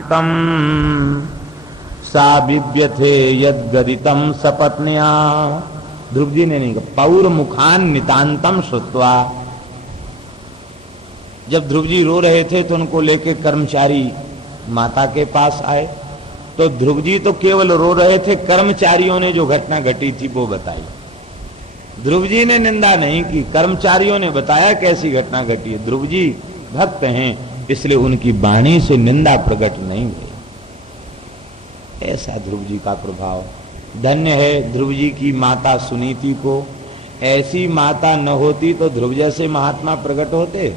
तम साबिव्यथे यद्गदितम सपत्न्या। ध्रुव जी ने नहीं कहा, पौर्मुखान नितांतम श्रुत्वा। जब ध्रुव जी रो रहे थे तो उनको लेके कर्मचारी माता के पास आए, तो ध्रुव जी तो केवल रो रहे थे, कर्मचारियों ने जो घटना घटी थी वो बताई। ध्रुव जी ने निंदा नहीं की, कर्मचारियों ने बताया कैसी घटना घटी है। ध्रुव जी भक्त हैं, इसलिए उनकी वाणी से निंदा प्रकट नहीं हुई। ऐसा ध्रुव जी का प्रभाव। धन्य है ध्रुव जी की माता सुनीति को। ऐसी माता न होती तो ध्रुव जैसे महात्मा प्रकट होते।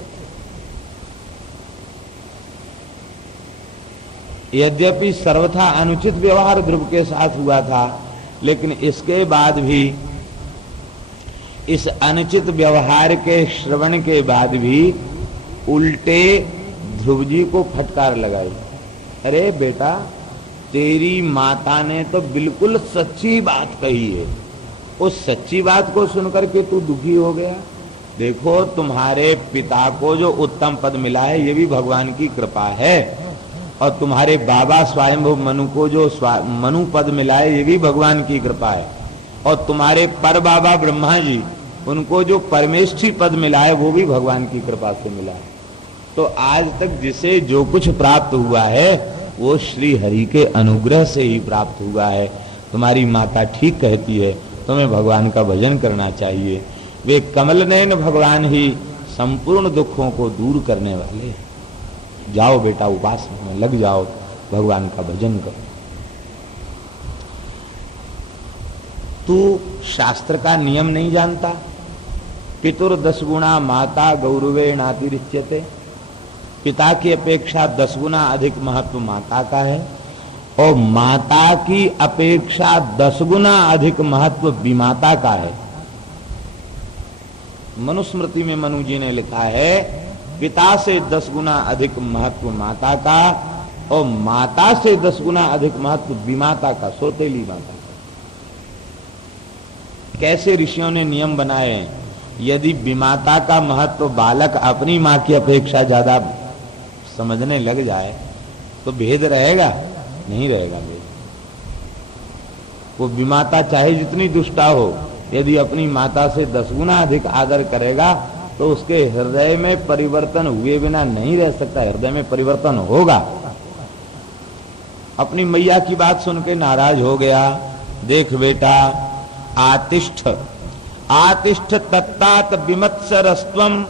यद्यपि सर्वथा अनुचित व्यवहार ध्रुव के साथ हुआ था, लेकिन इसके बाद भी, इस अनुचित व्यवहार के श्रवण के बाद भी उल्टे ध्रुव जी को फटकार लगाई। अरे बेटा, तेरी माता ने तो बिल्कुल सच्ची बात कही है, उस सच्ची बात को सुनकर के तू दुखी हो गया। देखो, तुम्हारे पिता को जो उत्तम पद मिला है ये भी भगवान की कृपा है, और तुम्हारे बाबा स्वयंभू मनु को जो मनु पद मिला है ये भी भगवान की कृपा है, और तुम्हारे पर बाबा ब्रह्मा जी उनको जो परमेष्ठी पद मिला है वो भी भगवान की कृपा से मिला है। तो आज तक जिसे जो कुछ प्राप्त हुआ है वो श्री हरि के अनुग्रह से ही प्राप्त हुआ है। तुम्हारी माता ठीक कहती है, तुम्हें भगवान का भजन करना चाहिए। वे कमल नयन भगवान ही संपूर्ण दुखों को दूर करने वाले। जाओ बेटा, उपासना में लग जाओ, भगवान का भजन करो। तू शास्त्र का नियम नहीं जानता? पितुर 10 गुणा माता गौरवे नातिरिच्यते। पिता की अपेक्षा 10 गुना अधिक महत्व माता का है, और माता की अपेक्षा 10 गुना अधिक महत्व विमाता का है। मनुस्मृति में मनु जी ने लिखा है, पिता से 10 गुना अधिक महत्व माता का, और माता से 10 गुना अधिक महत्व विमाता का, सौतेली माता का। कैसे ऋषियों ने नियम बनाए हैं, यदि विमाता का महत्व बालक अपनी मां की अपेक्षा ज्यादा समझने लग जाए तो भेद रहेगा? नहीं रहेगा भेद। वो विमाता चाहे जितनी दुष्टा हो, यदि अपनी माता से 10 गुना अधिक आदर करेगा तो उसके हृदय में परिवर्तन हुए बिना नहीं रह सकता। हृदय में परिवर्तन होगा। अपनी मैया की बात सुन के नाराज हो गया। देख बेटा, आतिष्ठ आतिष्ठ तत्तात विमत्सरस्त्वम।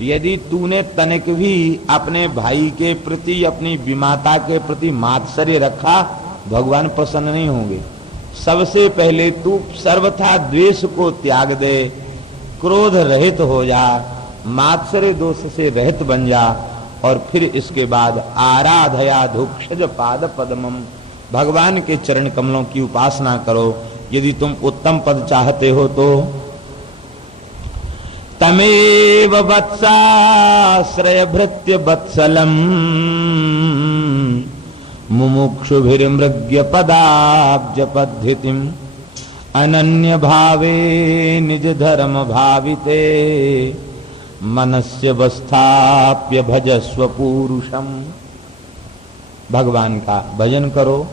यदि तूने तनिक भी अपने भाई के प्रति, अपनी विमाता के प्रति मात्सर्य रखा, भगवान प्रसन्न नहीं होंगे। सबसे पहले तू सर्वथा द्वेष को त्याग दे, क्रोध रहित हो जा, मात्सर्य दोष से रहित बन जा, और फिर इसके बाद आराधया धुक्षज पाद पद्मम, भगवान के चरण कमलों की उपासना करो। यदि तुम उत्तम पद चाहते हो तो तमेव वत्साश्रय भृत्य वत्सलम मुमुक्षुभिर्मृग्य पदाब्ज पद्धतिम अनन्य भावे निज धर्म भाविते मनस्य वस्थाप्य भजस्व पुरुषम। भगवान का भजन करो।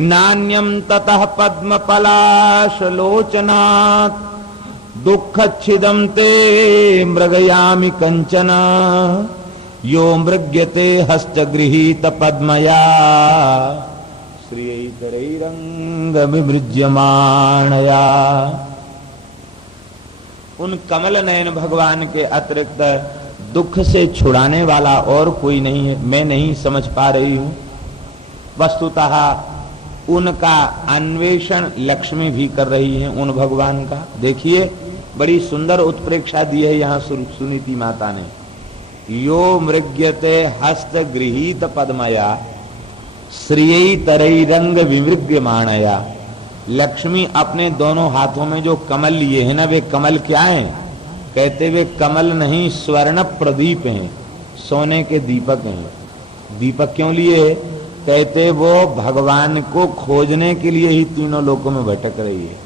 नान्यम ततः पद्म पलाश लोचनात् दुःखच्छिदं ते मृगयामि कंचना यो मृग्यते हस्तगृहीत पद्मया श्रियैतरैरंग विमृज्यमाणया। उन कमल नयन भगवान के अतिरिक्त दुख से छुड़ाने वाला और कोई नहीं है, मैं नहीं समझ पा रही हूं। वस्तुतः उनका अन्वेषण लक्ष्मी भी कर रही है, उन भगवान का। देखिए, बड़ी सुंदर उत्प्रेक्षा दी है यहाँ सुनीति माता ने। यो मृग्यते हस्त गृहीत पद्मया श्रियै तरैरंग विमृग्यमाणया। लक्ष्मी अपने दोनों हाथों में जो कमल लिए हैं ना, वे कमल क्या हैं? कहते वे कमल नहीं, स्वर्ण प्रदीप हैं, सोने के दीपक हैं। दीपक क्यों लिए? कहते वो भगवान को खोजने के लिए ही तीनों लोकों में भटक रही है।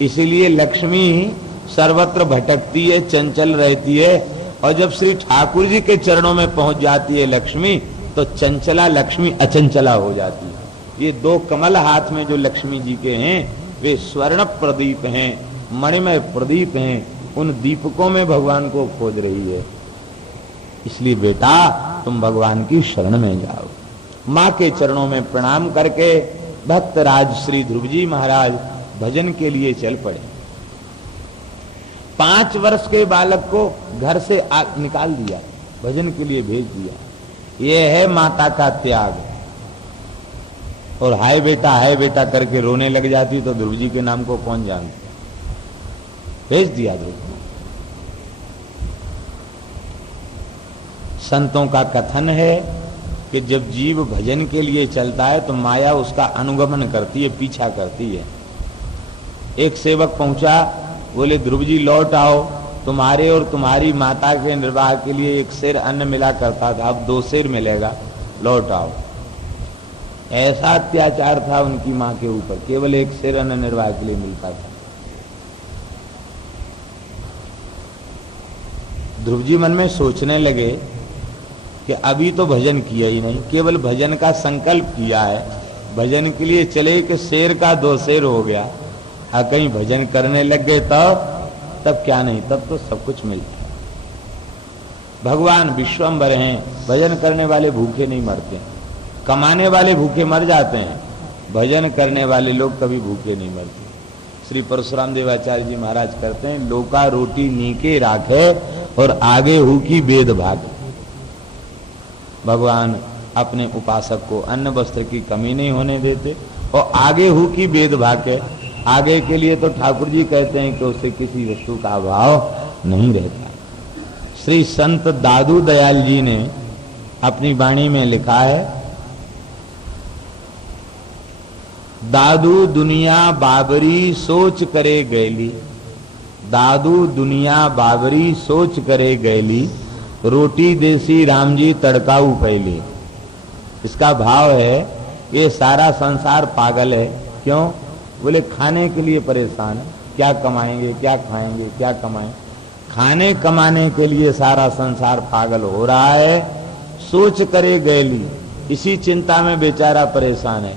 इसीलिए लक्ष्मी सर्वत्र भटकती है, चंचल रहती है, और जब श्री ठाकुर जी के चरणों में पहुंच जाती है लक्ष्मी, तो चंचला लक्ष्मी अचंचला हो जाती है। ये दो कमल हाथ में जो लक्ष्मी जी के हैं वे स्वर्ण प्रदीप हैं, मणिमय प्रदीप हैं। उन दीपकों में भगवान को खोज रही है। इसलिए बेटा तुम भगवान की शरण में जाओ। माँ के चरणों में प्रणाम करके भक्तराज श्री ध्रुव जी महाराज भजन के लिए चल पड़े। 5 वर्ष के बालक को घर से निकाल दिया, भजन के लिए भेज दिया। यह है माता का त्याग। और हाय बेटा करके रोने लग जाती तो ध्रुव जी के नाम को कौन जानता। भेज दिया ध्रुव। संतों का कथन है कि जब जीव भजन के लिए चलता है तो माया उसका अनुगमन करती है, पीछा करती है। एक सेवक पहुंचा, बोले ध्रुव जी लौट आओ, तुम्हारे और तुम्हारी माता के निर्वाह के लिए 1 सेर अन्न मिला करता था, अब 2 सेर मिलेगा, लौट आओ। ऐसा अत्याचार था उनकी मां के ऊपर, केवल 1 सेर अन्न निर्वाह के लिए मिलता था। ध्रुव जी मन में सोचने लगे कि अभी तो भजन किया ही नहीं, केवल भजन का संकल्प किया है, भजन के लिए चले कि शेर का 2 सेर हो गया। हाँ कहीं भजन करने लग गए तब क्या नहीं, तब तो सब कुछ मिलता है। भगवान विश्वम्भर हैं, भजन करने वाले भूखे नहीं मरते, कमाने वाले भूखे मर जाते हैं, भजन करने वाले लोग कभी भूखे नहीं मरते। श्री परशुराम देवाचार्य जी महाराज करते हैं, लोका रोटी नीके राखे और आगे हु की वेद भाग। भगवान अपने उपासक को अन्न वस्त्र की कमी नहीं होने देते और आगे हु की वेद भाग। आगे के लिए तो ठाकुर जी कहते हैं कि उसे किसी वस्तु का अभाव नहीं रहता। श्री संत दादू दयाल जी ने अपनी वाणी में लिखा है, दादू दुनिया बाबरी सोच करे गैली, दादू दुनिया बाबरी सोच करे गैली, रोटी देसी राम जी तड़काऊ पहली। इसका भाव है ये सारा संसार पागल है। क्यों? बोले खाने के लिए परेशान है, क्या कमाएंगे, क्या खाएंगे, क्या कमाएं। खाने कमाने के लिए सारा संसार पागल हो रहा है। सोच करे गैली, इसी चिंता में बेचारा परेशान है।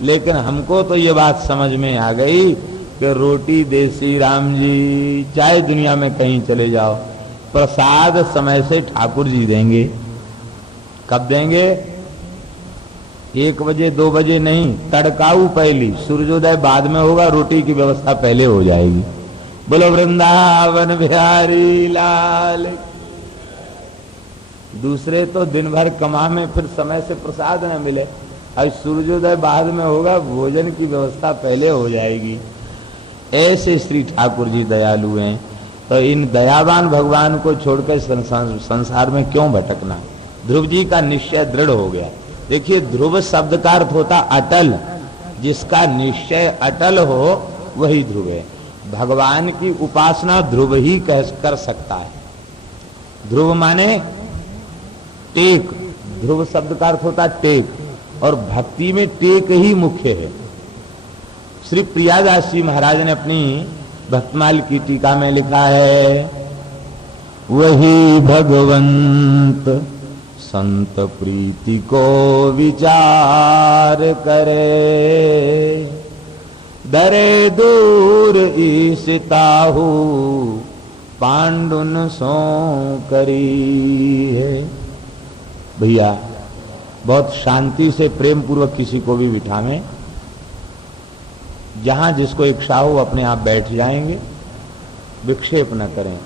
लेकिन हमको तो ये बात समझ में आ गई कि रोटी देसी राम जी, चाहे दुनिया में कहीं चले जाओ, प्रसाद समय से ठाकुर जी देंगे। कब देंगे? 1 बजे 2 बजे नहीं, तड़काऊ पहली, सूर्योदय बाद में होगा, रोटी की व्यवस्था पहले हो जाएगी। बोलो वृंदावन बिहारी लाल। दूसरे तो दिन भर कमा में फिर समय से प्रसाद न मिले, अब सूर्योदय बाद में होगा, भोजन की व्यवस्था पहले हो जाएगी। ऐसे श्री ठाकुर जी दयालु हैं। तो इन दयावान भगवान को छोड़कर संसार में क्यों भटकना। ध्रुव जी का निश्चय दृढ़ हो गया। देखिए ध्रुव शब्द का अर्थ होता अटल, जिसका निश्चय अटल हो वही ध्रुव है। भगवान की उपासना ध्रुव ही कर सकता है। ध्रुव माने टेक, ध्रुव शब्द का अर्थ होता टेक, और भक्ति में टेक ही मुख्य है। श्री प्रियादास जी महाराज ने अपनी भक्तमाल की टीका में लिखा है, वही भगवंत संत प्रीति को विचार करे, दरे दूर ईसिताहु पांडुन सो करी है। भैया बहुत शांति से प्रेम पूर्वक किसी को भी बिठावें, जहां जिसको इच्छा हो अपने आप बैठ जाएंगे, विक्षेप न करें।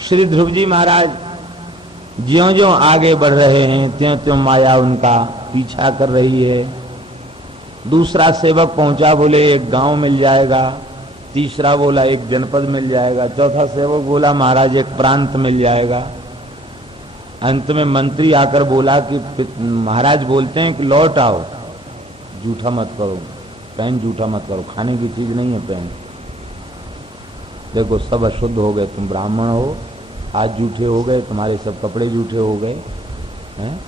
श्री ध्रुव जी महाराज ज्यों-ज्यों आगे बढ़ रहे हैं त्यों-त्यों माया उनका पीछा कर रही है। दूसरा सेवक पहुंचा, बोले 1 गांव मिल जाएगा। तीसरा बोला 1 जनपद मिल जाएगा। चौथा सेवक बोला महाराज 1 प्रांत मिल जाएगा। अंत में मंत्री आकर बोला कि महाराज बोलते हैं कि लौट आओ, जूठा मत करो, पहन जूठा मत करो, खाने की चीज नहीं है पहन। देखो सब अशुद्ध हो गए, तुम ब्राह्मण हो, आज जूठे हो गए, तुम्हारे सब कपड़े जूठे हो गए हैं।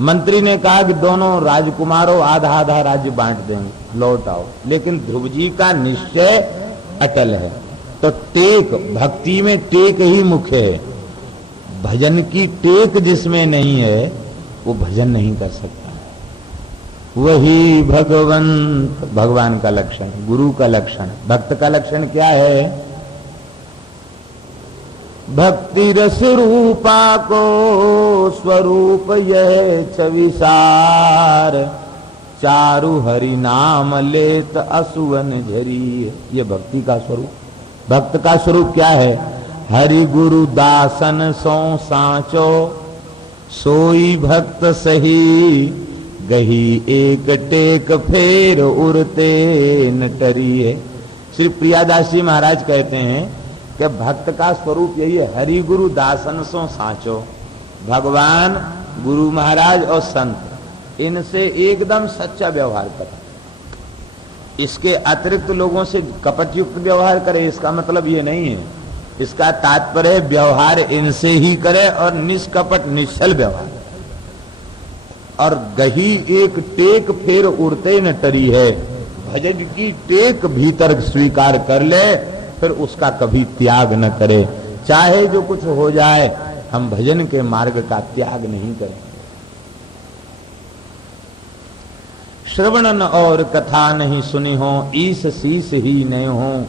मंत्री ने कहा कि दोनों राजकुमारों आधा आधा राज्य बांट देंगे, लौट आओ। लेकिन ध्रुव जी का निश्चय अटल है। तो टेक, भक्ति में टेक ही मुख्य है। भजन की टेक जिसमें नहीं है वो भजन नहीं कर सकता। वही भगवंत, भगवान का लक्षण, गुरु का लक्षण। भक्त का लक्षण क्या है? भक्ति रस रूपा को स्वरूप यह छविसार, चारु हरि नाम लेत असुवन झरी। ये भक्ति का स्वरूप। भक्त का स्वरूप क्या है? हरि गुरु दासन सो सांचो, सोई भक्त सही, गही एक टेक फेर उड़ते न टरी है। श्री प्रियादास जी महाराज कहते हैं कि भक्त का स्वरूप यही है, हरि गुरु दासन सो सांचो। भगवान, गुरु महाराज और संत, इनसे एकदम सच्चा व्यवहार करें। इसके अतिरिक्त लोगों से कपटयुक्त व्यवहार करे, इसका मतलब ये नहीं है। इसका तात्पर्य व्यवहार इनसे ही करे और निष्कपट निश्चल व्यवहार। और गही एक टेक फेर उड़ते न टरी है। भजन की टेक भीतर स्वीकार कर ले, फिर उसका कभी त्याग न करे। चाहे जो कुछ हो जाए, हम भजन के मार्ग का त्याग नहीं करें। श्रवणन और कथा नहीं सुनी हो, ईस शीस ही नहीं हो,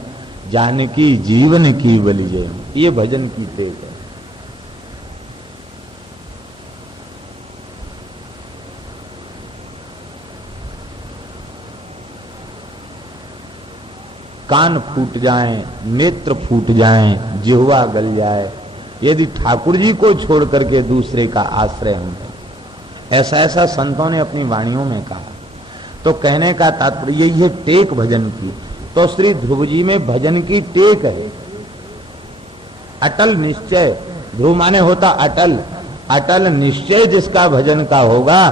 जानकी जीवन की बलि जय। ये भजन की टेक है। कान फूट जाएं, नेत्र फूट जाएं, जिह्वा गल जाए, यदि ठाकुर जी को छोड़ करके दूसरे का आश्रय हम लें। ऐसा ऐसा संतों ने अपनी वाणियों में कहा। तो कहने का तात्पर्य यही है टेक भजन की। तो श्री ध्रुव जी में भजन की टेक है, अटल निश्चय। ध्रुव माने होता अटल। अटल निश्चय जिसका भजन का होगा,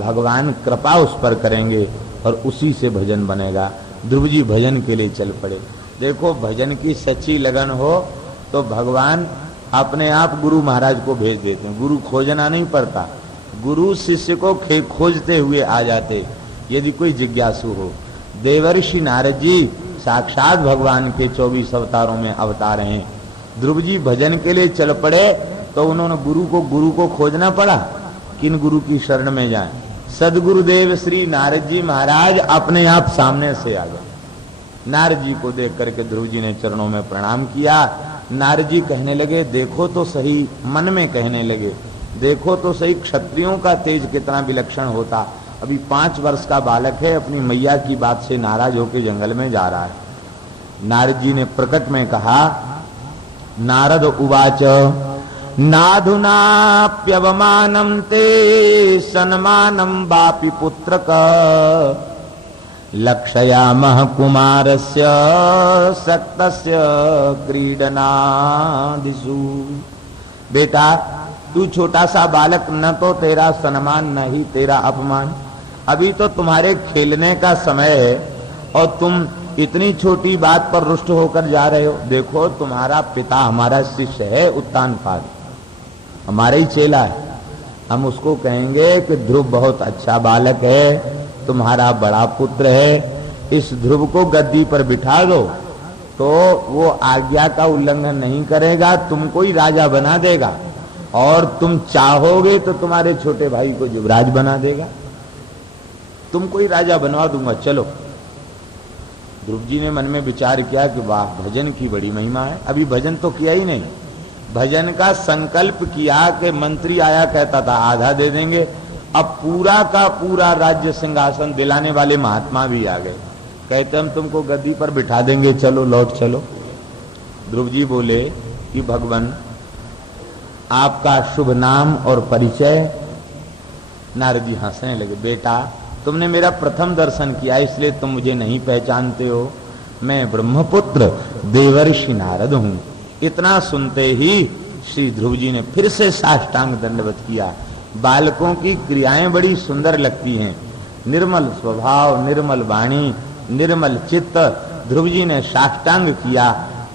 भगवान कृपा उस पर करेंगे और उसी से भजन बनेगा। ध्रुव जी भजन के लिए चल पड़े। देखो, भजन की सच्ची लगन हो तो भगवान अपने आप गुरु महाराज को भेज देते हैं। गुरु खोजना नहीं पड़ता, गुरु शिष्य को खोजते हुए आ जाते यदि कोई जिज्ञासु हो। देवर्षि नारद जी साक्षात भगवान के 24 अवतारों में अवतार हैं। ध्रुव जी भजन के लिए चल पड़े तो उन्होंने गुरु को खोजना पड़ा। किन गुरु की शरण में जाएं? सदगुरुदेव श्री नारद जी महाराज अपने आप सामने से आ गए। नारद जी को देख करके ध्रुव जी ने चरणों में प्रणाम किया। नारद जी कहने लगे, देखो तो सही, मन में कहने लगे, देखो तो सही क्षत्रियों का तेज कितना विलक्षण होता। अभी 5 वर्ष का बालक है, अपनी मैया की बात से नाराज होकर जंगल में जा रहा है। नारद जी ने प्रकट में कहा, नारद उवाच नाधुनाप्यवमानं ते सन्मानं वापि पुत्रक, लक्षयामः कुमारस्य सक्तस्य क्रीडनादिषु। बेटा, तू छोटा सा बालक, न तो तेरा सम्मान न ही तेरा अपमान। अभी तो तुम्हारे खेलने का समय है और तुम इतनी छोटी बात पर रुष्ट होकर जा रहे हो। देखो, तुम्हारा पिता हमारा शिष्य है, उत्तानपाद हमारा ही चेला है। हम उसको कहेंगे कि ध्रुव बहुत अच्छा बालक है, तुम्हारा बड़ा पुत्र है, इस ध्रुव को गद्दी पर बिठा दो तो वो आज्ञा का उल्लंघन नहीं करेगा, तुमको ही राजा बना देगा और तुम चाहोगे तो तुम्हारे छोटे भाई को युवराज बना देगा। तुमको ही राजा बनवा दूंगा, चलो। ध्रुव जी ने मन में विचार किया कि वाह, भजन की बड़ी महिमा है। अभी भजन तो किया ही नहीं, भजन का संकल्प किया कि मंत्री आया कहता था आधा दे देंगे, अब पूरा का पूरा राज्य सिंहासन दिलाने वाले महात्मा भी आ गए, कहते हम तुमको गद्दी पर बिठा देंगे, चलो लौट चलो। ध्रुव जी बोले कि भगवान आपका शुभ नाम और परिचय। नारद जी हंसने लगे, बेटा तुमने मेरा प्रथम दर्शन किया इसलिए तुम मुझे नहीं पहचानते हो, मैं ब्रह्मपुत्र देवर्षि नारद हूं। इतना सुनते ही श्री ध्रुव जी ने फिर से साष्टांग दंडवत किया। बालकों की क्रियाएं बड़ी सुंदर लगती हैं, निर्मल स्वभाव, निर्मल वाणी, निर्मल चित्त। ध्रुव जी ने साष्टांग किया,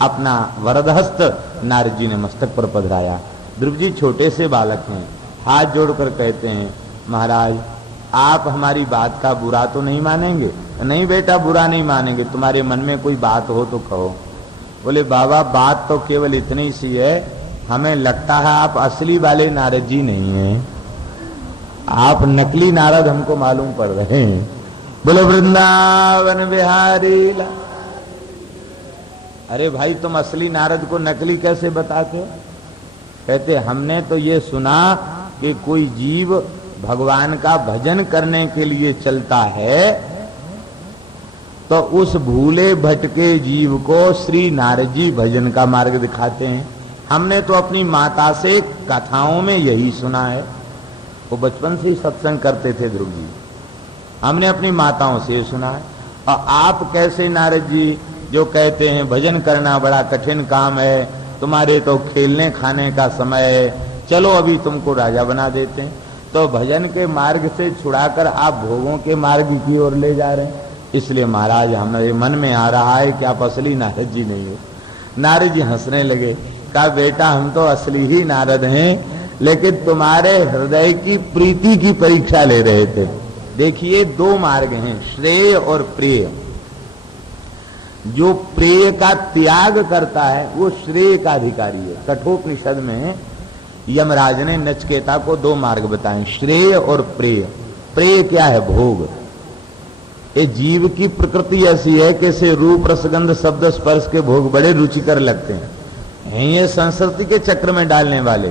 अपना वरदहस्त नारद जी ने मस्तक पर पधराया। ध्रुव जी छोटे से बालक हैं, हाथ जोड़कर कहते हैं महाराज आप हमारी बात का बुरा तो नहीं मानेंगे? नहीं बेटा, बुरा नहीं मानेंगे, तुम्हारे मन में कोई बात हो तो कहो। बोले बाबा बात तो केवल इतनी सी है, हमें लगता है आप असली वाले नारद जी नहीं हैं, आप नकली नारद हमको मालूम पड़ रहे हैं। बोलो वृंदावन बिहारी लाल। अरे भाई तुम असली नारद को नकली कैसे बताते हो? कहते हमने तो ये सुना कि कोई जीव भगवान का भजन करने के लिए चलता है तो उस भूले भटके जीव को श्री नारद जी भजन का मार्ग दिखाते हैं। हमने तो अपनी माता से कथाओं में यही सुना है, वो बचपन से ही सत्संग करते थे ध्रुव जी, हमने अपनी माताओं से सुना है। और आप कैसे नारद जी जो कहते हैं भजन करना बड़ा कठिन काम है, तुम्हारे तो खेलने खाने का समय है, चलो अभी तुमको राजा बना देते हैं। तो भजन के मार्ग से छुड़ाकर आप भोगों के मार्ग की ओर ले जा रहे हैं। इसलिए महाराज हमारे मन में आ रहा है कि आप असली नारद जी नहीं हो। नारद जी हंसने लगे, कहा बेटा हम तो असली ही नारद हैं, लेकिन तुम्हारे हृदय की प्रीति की परीक्षा ले रहे थे। देखिए दो मार्ग हैं, श्रेय और प्रिय। जो प्रेय का त्याग करता है वो श्रेय का अधिकारी है। कठोपनिषद में यमराज ने नचिकेता को दो मार्ग बताए, श्रेय और प्रेय। प्रेय क्या है? भोग। ये जीव की प्रकृति ऐसी है कि इसे रूप रसगंध शब्द स्पर्श के भोग बड़े रुचिकर लगते हैं, ये संस्कृति के चक्र में डालने वाले,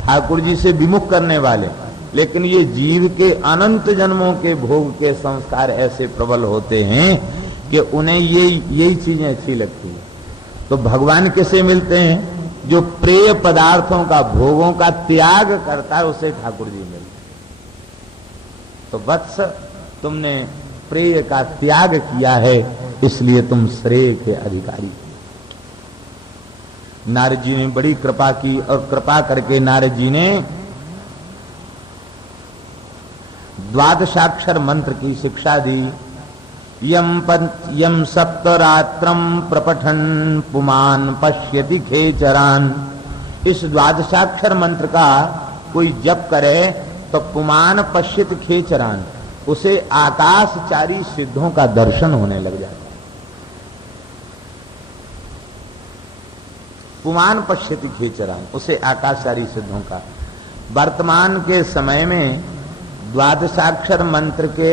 ठाकुर जी से विमुख करने वाले। लेकिन ये जीव के अनंत जन्मों के भोग के संस्कार ऐसे प्रबल होते हैं कि उन्हें यही चीजें अच्छी लगती है। तो भगवान किसे मिलते हैं? जो प्रेय पदार्थों का भोगों का त्याग करता है उसे ठाकुर जी मिलते हैं। तो वत्स तुमने प्रेय का त्याग किया है, इसलिए तुम श्रेय के अधिकारी। नारद जी ने बड़ी कृपा की और कृपा करके नारद जी ने द्वादशाक्षर मंत्र की शिक्षा दी। यम सप्तरात्रम प्रपठन पुमान पश्यति खेचरान। इस द्वादशाक्षर मंत्र का कोई जप करे तो पुमान पश्यति खेचरान, उसे आकाशचारी सिद्धों का दर्शन होने लग जाता है। पुमान पश्यति खेचरान, उसे आकाशचारी सिद्धों का। वर्तमान के समय में द्वादशाक्षर मंत्र के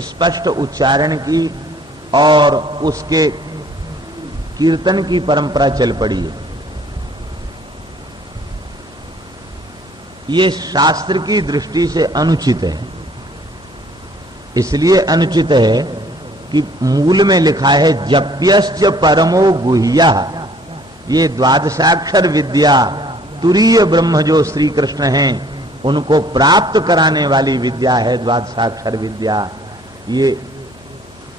स्पष्ट उच्चारण की और उसके कीर्तन की परंपरा चल पड़ी है। ये शास्त्र की दृष्टि से अनुचित है। इसलिए अनुचित है कि मूल में लिखा है जप्यश्च परमो गुह्यः। ये द्वादशाक्षर विद्या तुरीय ब्रह्म जो श्री कृष्ण हैं उनको प्राप्त कराने वाली विद्या है द्वादशाक्षर विद्या। ये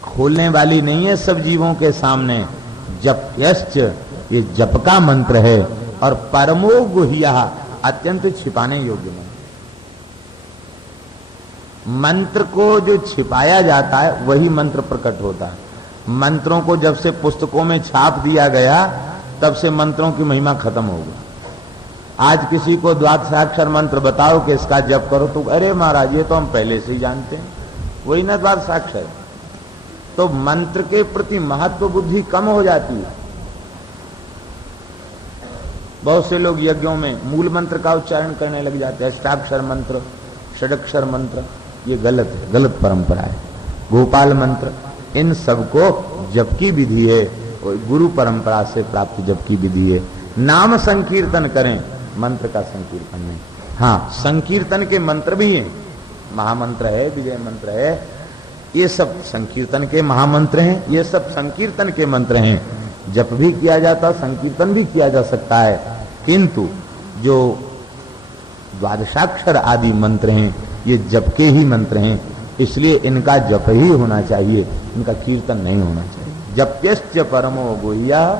खोलने वाली नहीं है सब जीवों के सामने। जप्यश्च ये जप का मंत्र है और परमो गुह्यः अत्यंत छिपाने योग्य नहीं। मंत्र को जो छिपाया जाता है वही मंत्र प्रकट होता है। मंत्रों को जब से पुस्तकों में छाप दिया गया तब से मंत्रों की महिमा खत्म हो गई। आज किसी को द्वादशाक्षर मंत्र बताओ कि इसका जप करो तो अरे महाराज ये तो हम पहले से ही जानते हैं, वही ना द्वादशाक्षर। तो मंत्र के प्रति महत्व बुद्धि कम हो जाती है। बहुत से लोग यज्ञों में मूल मंत्र का उच्चारण करने लग जाते हैं, अष्टाक्षर मंत्र, षडक्षर मंत्र। ये गलत है, गलत परंपरा है। गोपाल मंत्र, इन सबको जप की विधि है, गुरु परंपरा से प्राप्त जप की विधि है। नाम संकीर्तन करें, मंत्र का संकीर्तन नहीं। हाँ, संकीर्तन के मंत्र भी हैं, महामंत्र है, विजय मंत्र है, ये सब संकीर्तन के महामंत्र हैं, ये सब संकीर्तन के मंत्र हैं। जप भी किया जाता, संकीर्तन भी किया जा सकता है, किंतु जो द्वादशाक्षर आदि मंत्र हैं ये जप के ही मंत्र हैं, इसलिए इनका जप ही होना चाहिए, इनका कीर्तन नहीं होना चाहिए। जप्यश्च परमो गुह्यः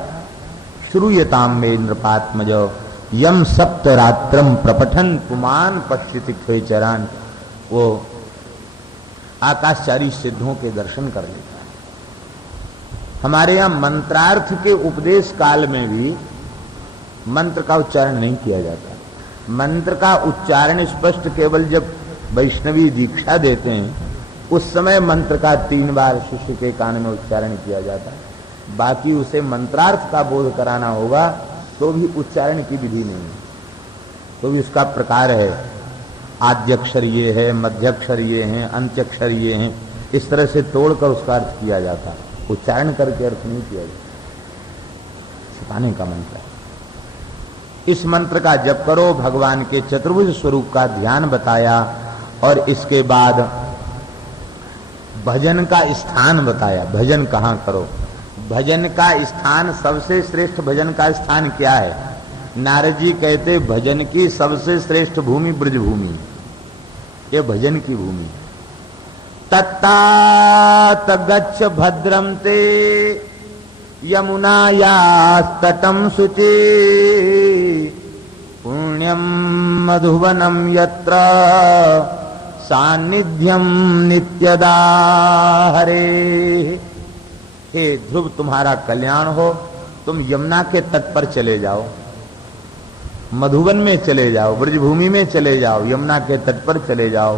श्रूयताम मे नृपात्मजो यम सप्तरात्रम प्रपठन पुमान पश्यति खेचरान। वो आकाशचारी सिद्धों के दर्शन कर लेता है। हमारे यहां मंत्रार्थ के उपदेश काल में भी मंत्र का उच्चारण नहीं किया जाता। मंत्र का उच्चारण स्पष्ट केवल जब वैष्णवी दीक्षा देते हैं, उस समय मंत्र का 3 बार शिष्य के कान में उच्चारण किया जाता है। बाकी उसे मंत्रार्थ का बोध कराना होगा तो भी उच्चारण की विधि नहीं है, तो भी उसका प्रकार है। आद्यक्षर ये है, मध्यक्षर ये हैं, अंत्यक्षर ये हैं, इस तरह से तोड़कर उसका अर्थ किया जाता है, उच्चारण करके अर्थ नहीं किया जाता। छिपाने का मंत्र है। इस मंत्र का जप करो, भगवान के चतुर्भुज स्वरूप का ध्यान बताया और इसके बाद भजन का स्थान बताया। भजन कहाँ करो? भजन का स्थान, सबसे श्रेष्ठ भजन का स्थान क्या है? नारद जी कहते भजन की सबसे श्रेष्ठ भूमि ब्रज भूमि, ये भजन की भूमि। तत्तात गच्छ भद्रम ते यमुनायास्तटं शुचि पुण्यम मधुवनम यत्र सान्निध्यम नित्यदा हरे। हे ध्रुव, तुम्हारा कल्याण हो, तुम यमुना के तट पर चले जाओ, मधुवन में चले जाओ, ब्रजभूमि में चले जाओ, यमुना के तट पर चले जाओ।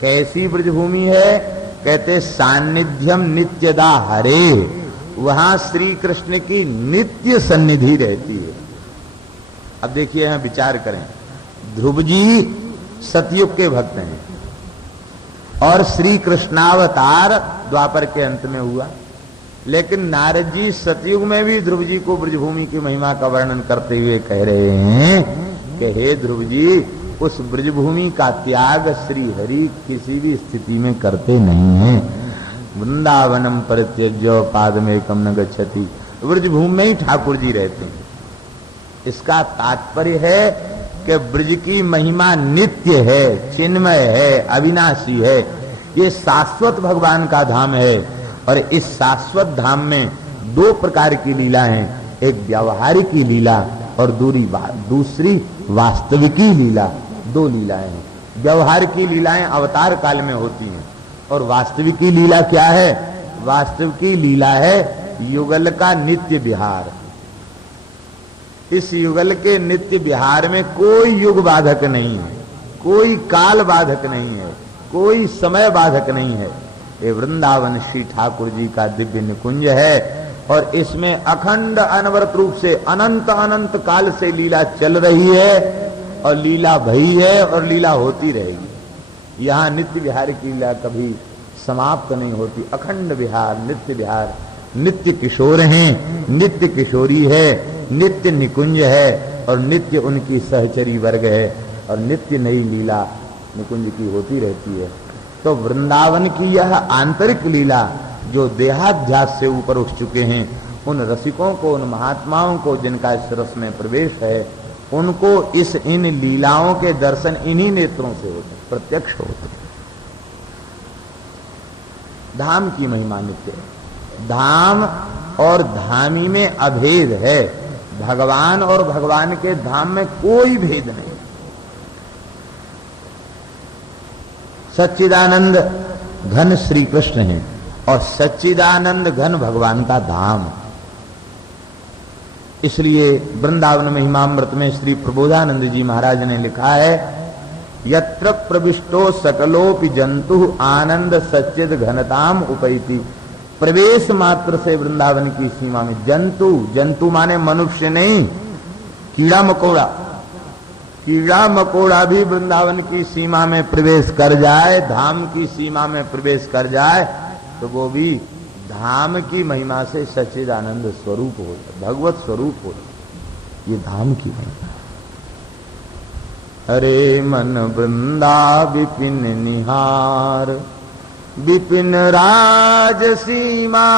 कैसी ब्रजभूमि है? कहते सान्निध्यम नित्यदा हरे, वहां श्री कृष्ण की नित्य सन्निधि रहती है। अब देखिए, यहां विचार करें, ध्रुव जी सतयुग के भक्त हैं और श्री कृष्णावतार द्वापर के अंत में हुआ, लेकिन नारद जी सतयुग में भी ध्रुव जी को ब्रजभूमि की महिमा का वर्णन करते हुए कह रहे हैं कि हे ध्रुव जी, उस ब्रजभूमि का त्याग श्री हरि किसी भी स्थिति में करते नहीं हैं। वृंदावनम परित्यज्य पादमेकम न गच्छति, ब्रजभूमि में ही ठाकुर जी रहते हैं। इसका तात्पर्य है कि ब्रज की महिमा नित्य है, चिन्मय है, अविनाशी है, ये शाश्वत भगवान का धाम है। और इस शाश्वत धाम में 2 प्रकार की लीला हैं, एक व्यावहारिक लीला और दूसरी वास्तविकी लीला। 2 लीलाएं हैं। व्यवहार की लीलाएं अवतार काल में होती हैं और वास्तविकी लीला क्या है? वास्तविकी लीला है युगल का नित्य विहार। इस युगल के नित्य विहार में कोई युग बाधक नहीं है, कोई काल बाधक नहीं है, कोई समय बाधक नहीं है। ये वृंदावन श्री ठाकुर जी का दिव्य निकुंज है और इसमें अखंड अनवरत रूप से अनंत अनंत काल से लीला चल रही है और लीला भई है और लीला होती रहेगी। यहाँ नित्य विहार की लीला कभी समाप्त नहीं होती। अखंड विहार, नित्य विहार, नित्य किशोर हैं, नित्य किशोरी है, नित्य निकुंज है और नित्य उनकी सहचरी वर्ग है और नित्य नई लीला निकुंज की होती रहती है। तो वृंदावन की यह आंतरिक लीला जो देहाध्यास से ऊपर उठ चुके हैं, उन रसिकों को, उन महात्माओं को जिनका इस रस में प्रवेश है, उनको इन लीलाओं के दर्शन इन्हीं नेत्रों से होते, प्रत्यक्ष होते। धाम की महिमा नित्य है। धाम और धामी में अभेद है। भगवान और भगवान के धाम में कोई भेद नहीं। सच्चिदानंद घन श्री कृष्ण है और सच्चिदानंद घन भगवान का धाम। इसलिए वृंदावन महिमामृत में श्री प्रबोधानंद जी महाराज ने लिखा है, यत्र प्रविष्टो सकलोपि जंतु आनंद सच्चिद घनताम उपैति। प्रवेश मात्र से वृंदावन की सीमा में जंतु, जंतु माने मनुष्य नहीं, कीड़ा मकोड़ा, कीड़ा मकोड़ा भी वृंदावन की सीमा में प्रवेश कर जाए, धाम की सीमा में प्रवेश कर जाए, तो वो भी धाम की महिमा से सच्चिदानंद स्वरूप हो, भगवत स्वरूप हो। ये धाम की महिमा। हरे मन वृंदा विपिन निहार, विपिन राज सीमा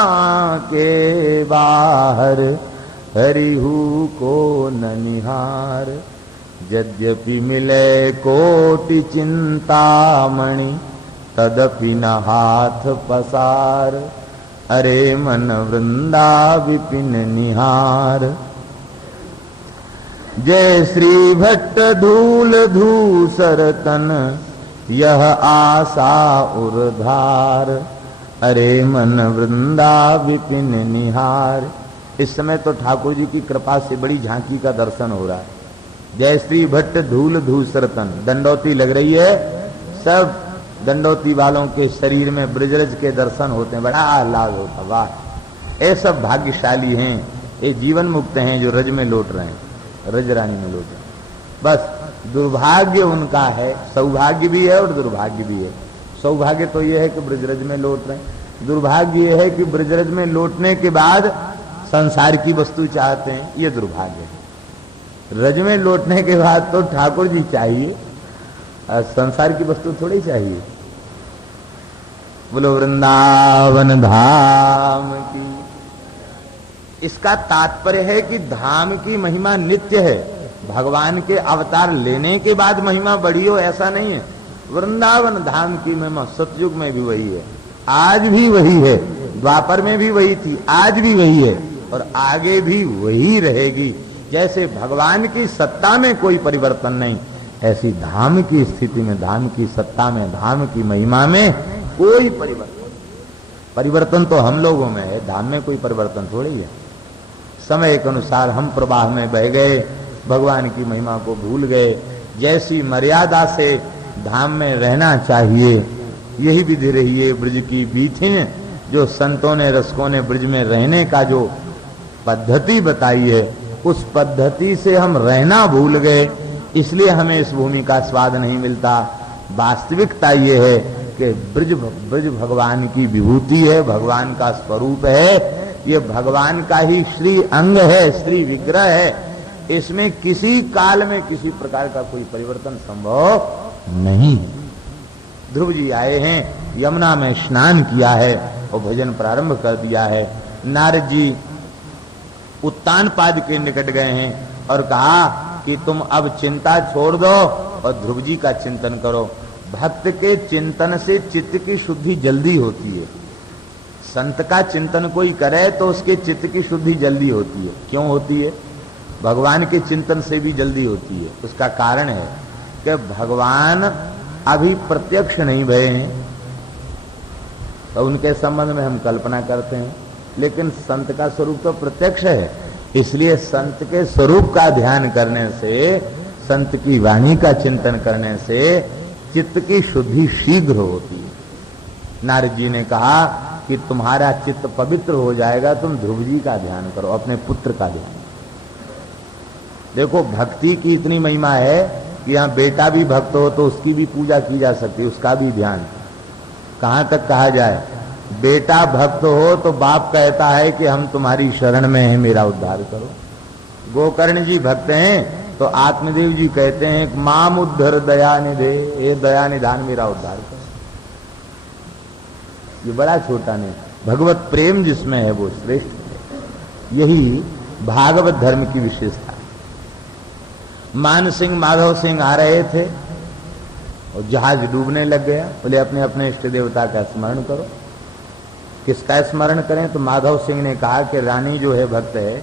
के बाहर, हरिहु को न निहार। यद्यपि मिले कोटि चिंतामणि, तदपि न हाथ पसार। हरे मन वृंदा विपिन निहार। जय श्री भट्ट धूल धूसर तन, यह आशा उर्धार। हरे मन वृंदा विपिन निहार। इस समय तो ठाकुर जी की कृपा से बड़ी झांकी का दर्शन हो रहा है। जय श्री भट्ट धूल धूसर तन, दंडौती लग रही है, सब दंडोती वालों के शरीर में ब्रजरज के दर्शन होते हैं, बड़ा आह्लाद होता। वाह, ये सब भाग्यशाली हैं, ये जीवन मुक्त हैं जो रज में लौट रहे हैं, रज रानी में लौट रहे हैं। बस दुर्भाग्य उनका है, सौभाग्य भी है और दुर्भाग्य भी है। सौभाग्य तो यह है कि ब्रजरज में लौट रहे हैं, दुर्भाग्य यह है कि ब्रजरज में लौटने के बाद संसार की वस्तु चाहते हैं, ये दुर्भाग्य है। रज में लौटने के बाद तो ठाकुर जी चाहिए, संसार की वस्तु थोड़ी चाहिए। बोलो वृंदावन धाम की। इसका तात्पर्य है कि धाम की महिमा नित्य है, भगवान के अवतार लेने के बाद महिमा बढ़ी हो ऐसा नहीं है। वृंदावन धाम की महिमा सतयुग में भी वही है, आज भी वही है, द्वापर में भी वही थी, आज भी वही है और आगे भी वही रहेगी। जैसे भगवान की सत्ता में कोई परिवर्तन नहीं, ऐसी धाम की स्थिति में, धाम की सत्ता में, धाम की महिमा में कोई परिवर्तन तो हम लोगों में है, धाम में कोई परिवर्तन थोड़ी है। समय के अनुसार हम प्रवाह में बह गए, भगवान की महिमा को भूल गए। जैसी मर्यादा से धाम में रहना चाहिए, यही विधि रही है ब्रज की बीथी, जो संतों ने रसकों ने ब्रज में रहने का जो पद्धति बताई है, उस पद्धति से हम रहना भूल गए, इसलिए हमें इस भूमि का स्वाद नहीं मिलता। वास्तविकता ये है कि ब्रज भगवान की विभूति है, भगवान का स्वरूप है, ये भगवान का ही श्री अंग है, श्री विग्रह है। इसमें किसी काल में किसी प्रकार का कोई परिवर्तन संभव नहीं। ध्रुव जी आए हैं, यमुना में स्नान किया है और भजन प्रारंभ कर दिया है। नारद जी उत्तानपाद के निकट गए हैं और कहा कि तुम अब चिंता छोड़ दो और ध्रुव जी का चिंतन करो। भक्त के चिंतन से चित्त की शुद्धि जल्दी होती है। संत का चिंतन कोई करे तो उसके चित्त की शुद्धि जल्दी होती है। क्यों होती है? भगवान के चिंतन से भी जल्दी होती है। उसका कारण है कि भगवान अभी प्रत्यक्ष नहीं भये हैं, तो उनके संबंध में हम कल्पना करते हैं, लेकिन संत का स्वरूप तो प्रत्यक्ष है। इसलिए संत के स्वरूप का ध्यान करने से, संत की वाणी का चिंतन करने से चित्त की शुद्धि शीघ्र होती है। नारद जी ने कहा कि तुम्हारा चित्त पवित्र हो जाएगा, तुम ध्रुव जी का ध्यान करो, अपने पुत्र का ध्यान। देखो भक्ति की इतनी महिमा है कि यहाँ बेटा भी भक्त हो तो उसकी भी पूजा की जा सकती है, उसका भी ध्यान। कहाँ तक कहा जाए, बेटा भक्त हो तो बाप कहता है कि हम तुम्हारी शरण में हैं, मेरा उद्धार करो। गोकर्ण जी भक्त हैं तो आत्मदेव जी कहते हैं माम उद्धर दया निधे, ये दया निधान मेरा उद्धार करो। ये बड़ा छोटा नहीं, भगवत प्रेम जिसमें है वो श्रेष्ठ है। यही भागवत धर्म की विशेषता। मान सिंह माधव सिंह आ रहे थे और जहाज डूबने लग गया। बोले अपने अपने इष्ट देवता का स्मरण करो। किसका स्मरण करें? तो माधव सिंह ने कहा कि रानी जो है भक्त है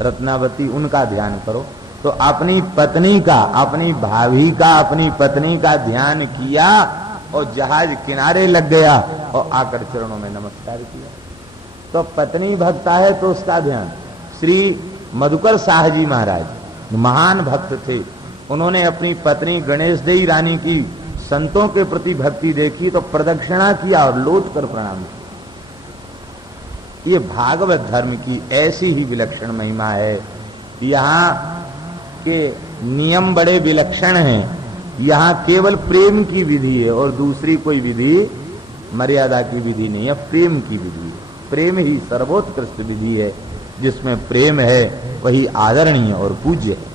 रत्नावती, उनका ध्यान करो। तो अपनी पत्नी का, अपनी भाभी का, अपनी पत्नी का ध्यान किया और जहाज किनारे लग गया और आकर चरणों में नमस्कार किया। तो पत्नी भक्ता है तो उसका ध्यान। श्री मधुकर शाह जी महाराज महान भक्त थे, उन्होंने अपनी पत्नी गणेश देई रानी की संतों के प्रति भक्ति देखी तो प्रदक्षिणा किया और लौट कर प्रणाम किया। ये भागवत धर्म की ऐसी ही विलक्षण महिमा है। यहाँ के नियम बड़े विलक्षण हैं। यहाँ केवल प्रेम की विधि है और दूसरी कोई विधि मर्यादा की विधि नहीं है, प्रेम की विधि है। प्रेम ही सर्वोत्कृष्ट विधि है, जिसमें प्रेम है वही आदरणीय और पूज्य है।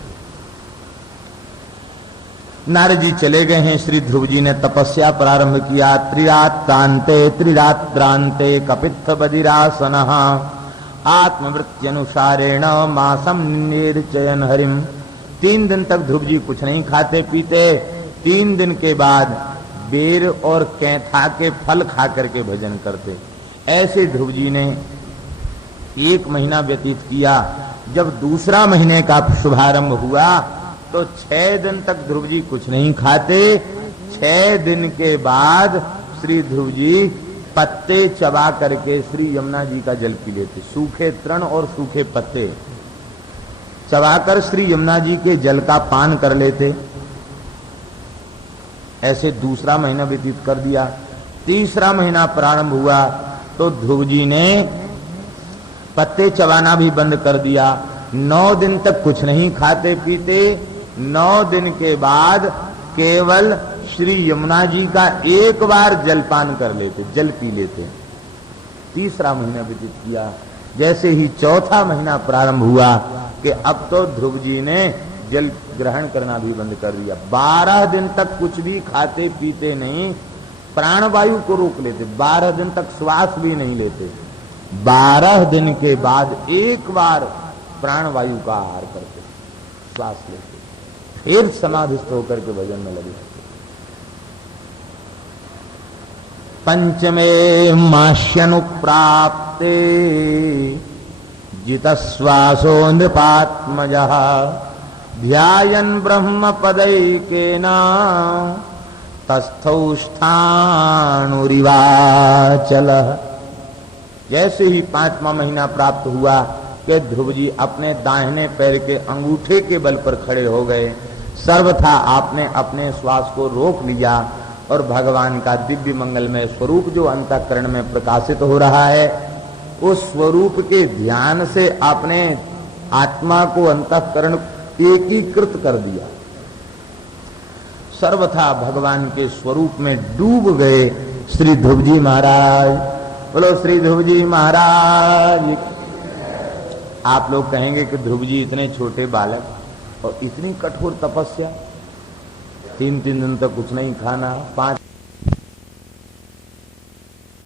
नारद जी चले गए हैं, श्री ध्रुव जी ने तपस्या प्रारंभ किया। त्रिरात्रांते त्रिरात्रांते कपित्थ बदिरासनः आत्मवृत्त्यनुसारेण मासम निर्चयन हरिम। 3 दिन तक ध्रुव जी कुछ नहीं खाते पीते। 3 दिन के बाद बेर और कैथा के फल खा करके भजन करते। ऐसे ध्रुव जी ने 1 महीना व्यतीत किया। जब दूसरा महीने का शुभारंभ हुआ तो 6 दिन तक ध्रुव जी कुछ नहीं खाते। 6 दिन के बाद श्री ध्रुव जी पत्ते चबा करके श्री यमुना जी का जल पी लेते। सूखे तृण और सूखे पत्ते चबाकर श्री यमुना जी के जल का पान कर लेते। ऐसे दूसरा महीना व्यतीत कर दिया। तीसरा महीना प्रारंभ हुआ तो ध्रुव जी ने पत्ते चबाना भी बंद कर दिया। 9 दिन तक कुछ नहीं खाते पीते। 9 दिन के बाद केवल श्री यमुना जी का एक बार जलपान कर लेते, जल पी लेते। तीसरा महीना व्यतीत किया। जैसे ही चौथा महीना प्रारंभ हुआ कि अब तो ध्रुव जी ने जल ग्रहण करना भी बंद कर दिया। 12 दिन तक कुछ भी खाते पीते नहीं, प्राणवायु को रोक लेते। 12 दिन तक श्वास भी नहीं लेते। 12 दिन के बाद एक बार प्राणवायु का आहार करते, श्वास लेते, फिर समाधिस्थ होकर के भजन में लगे। पंचमे मास्यनुप्राप्ते जितश्वासो नृपात्मजः ध्यायन् ब्रह्म पदैकेन तस्थौष्ठाणुरिवाचलः। जैसे ही 5वां महीना प्राप्त हुआ कि ध्रुव जी अपने दाहिने पैर के अंगूठे के बल पर खड़े हो गए। सर्वथा आपने अपने श्वास को रोक लिया और भगवान का दिव्य मंगलमय स्वरूप जो अंतःकरण में प्रकाशित हो रहा है, उस स्वरूप के ध्यान से आपने आत्मा को अंतःकरण एकीकृत कर दिया। सर्वथा भगवान के स्वरूप में डूब गए श्री ध्रुव जी महाराज। बोलो श्री ध्रुव जी महाराज। आप लोग कहेंगे कि ध्रुव जी इतने छोटे बालक और इतनी कठोर तपस्या, 3-3 दिन तक कुछ नहीं खाना, 5